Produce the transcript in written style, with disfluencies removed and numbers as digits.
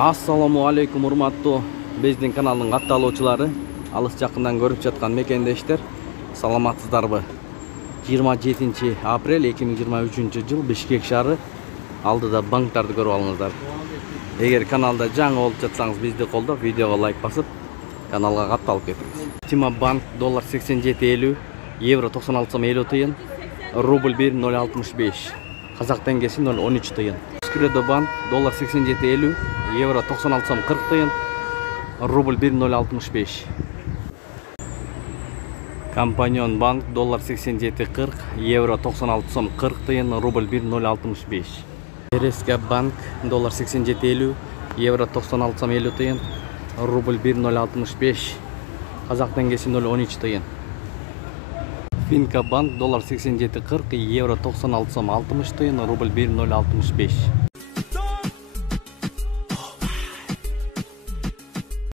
Assalamu alaikum урматтуу биздин каналдын катталуучулары, алыс жакындан көрүп жаткан мекендештер, саламатсыздарбы? 27 апрель 2023 жыл Бишкек шаары алдыда банктарды көрүп алыңыздар. Эгер каналда жаңы болуп жатсаңыз, бизди колдоп, видеого лайк басып, каналга катталып кетиңиз. Тима банк доллар 87.50, евро 96.50 тыйын, рубль 1.065, казак теңгеси 0.13 тыйын. Кредо банк доллар 87.50, евро 96.40 тыйын, рубль 1.065. Компаньон банк доллар 87.40, евро 96.40 тыйын, рубль 1.065. Береска банк доллар 87.50, евро 96.50 тыйын, рубль 1.065, казак теңгеси 0.13 тыйын. Финка банк доллар 87.40, евро 96.60 тыйын, рубль 1.065.